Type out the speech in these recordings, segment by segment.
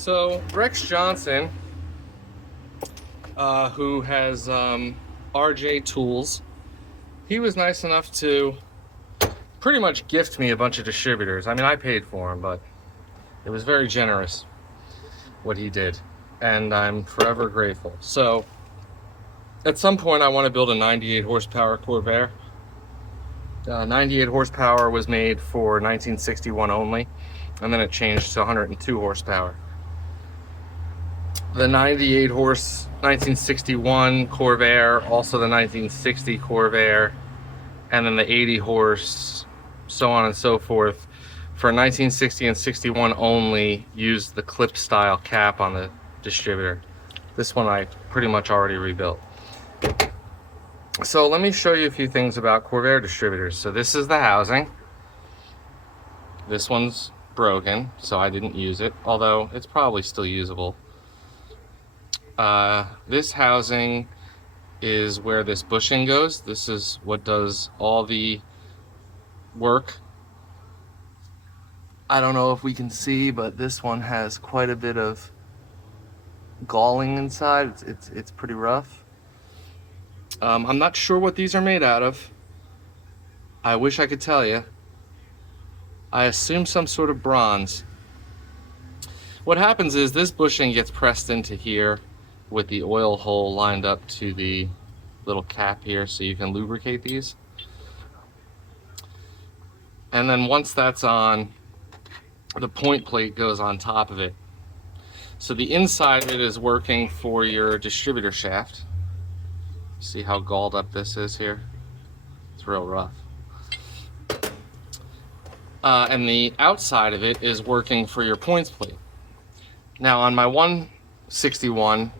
So Rex Johnson, who has RJ Tools, he was nice enough to pretty much gift me a bunch of distributors. I mean, I paid for them, but it was very generous what he did, and I'm forever grateful. So at some point I want to build a 98 horsepower Corvair. 98 horsepower was made for 1961 only, and then it changed to 102 horsepower. The 98 horse 1961 Corvair, also the 1960 Corvair, and then the 80 horse, so on and so forth, for 1960 and 61 only, used the clip style cap on the distributor. This one I pretty much already rebuilt. So let me show you a few things about Corvair distributors. So this is the housing. This one's broken, so I didn't use it, although it's probably still usable. This housing is where this bushing goes. This is what does all the work. I don't know if we can see, but this one has quite a bit of galling inside. It's pretty rough. I'm not sure what these are made out of. I wish I could tell you. I assume some sort of bronze. What happens is this bushing gets pressed into here with the oil hole lined up to the little cap here so you can lubricate these. And then once that's on, the point plate goes on top of it. So the inside of it is working for your distributor shaft. See how galled up this is here? It's real rough. And the outside of it is working for your points plate. Now on my 161,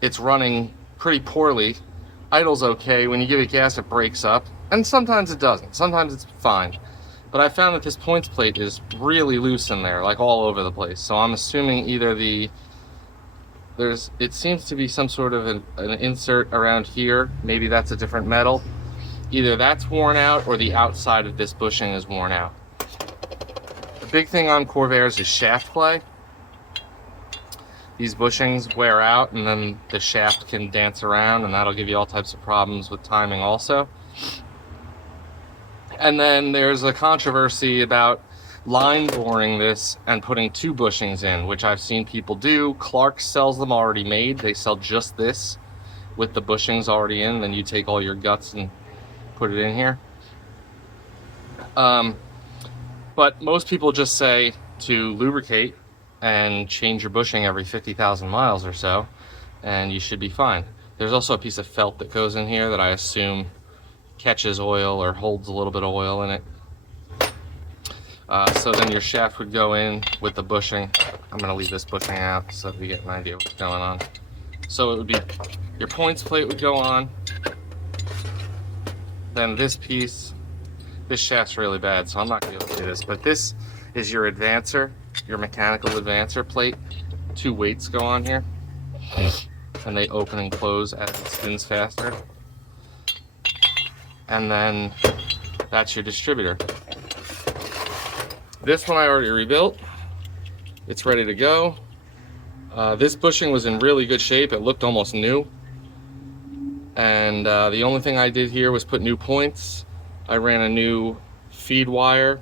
it's running pretty poorly. Idle's okay. When you give it gas, it breaks up. And sometimes it doesn't. Sometimes it's fine. But I found that this points plate is really loose in there, like all over the place. So I'm assuming either it seems to be some sort of an insert around here. Maybe that's a different metal. Either that's worn out or the outside of this bushing is worn out. The big thing on Corvairs is shaft play. These bushings wear out and then the shaft can dance around, and that'll give you all types of problems with timing also. And then there's a controversy about line boring this and putting two bushings in, which I've seen people do. Clark sells them already made. They sell just this with the bushings already in, then you take all your guts and put it in here. But most people just say to lubricate and change your bushing every 50,000 miles or so, and you should be fine. There's also a piece of felt that goes in here that I assume catches oil or holds a little bit of oil in it. So then your shaft would go in with the bushing. I'm going to leave this bushing out so that we get an idea of what's going on. So it would be, your points plate would go on. Then this piece, this shaft's really bad, so I'm not going to be able to do this, but this is your advancer, your mechanical advancer plate. Two weights go on here, and they open and close as it spins faster. And then that's your distributor. This one I already rebuilt. It's ready to go. This bushing was in really good shape. It looked almost new. And the only thing I did here was put new points. I ran a new feed wire.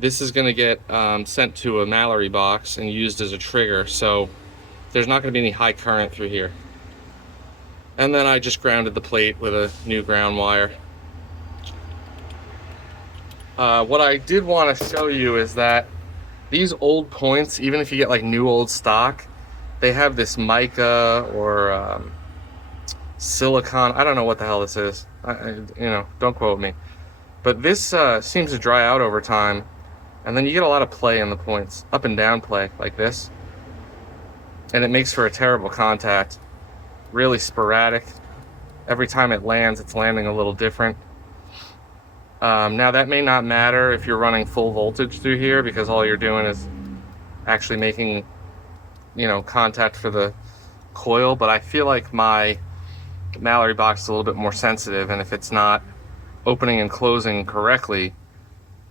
This is going to get sent to a Mallory box and used as a trigger, so there's not going to be any high current through here. And then I just grounded the plate with a new ground wire. What I did want to show you is that these old points, even if you get like new old stock, they have this mica or silicon. I don't know what the hell this is. Don't quote me. But this seems to dry out over time, and then you get a lot of play in the points, up and down play like this, and it makes for a terrible contact. Really sporadic. Every time it lands, it's landing a little different. Now that may not matter if you're running full voltage through here, because all you're doing is actually making, contact for the coil, but I feel like my Mallory box is a little bit more sensitive, and if it's not opening and closing correctly,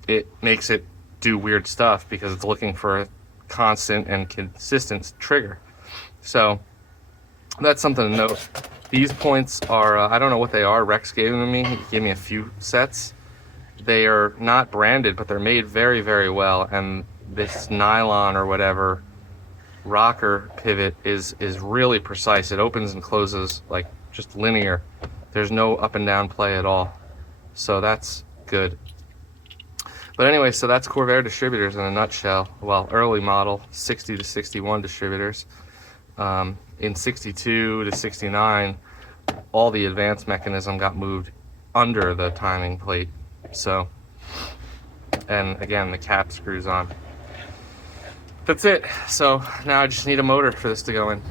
it makes it do weird stuff because it's looking for constant and consistent trigger. So that's something to note. These points are, I don't know what they are. Rex gave them to me. He gave me a few sets. They are not branded, but they're made very, very well. And this nylon or whatever rocker pivot is really precise. It opens and closes like just linear. There's no up and down play at all. So that's good. But anyway, so that's Corvair distributors in a nutshell. Well, early model 60 to 61 distributors. In 62 to 69, all the advanced mechanism got moved under the timing plate. So, and again, the cap screws on. That's it. So now I just need a motor for this to go in.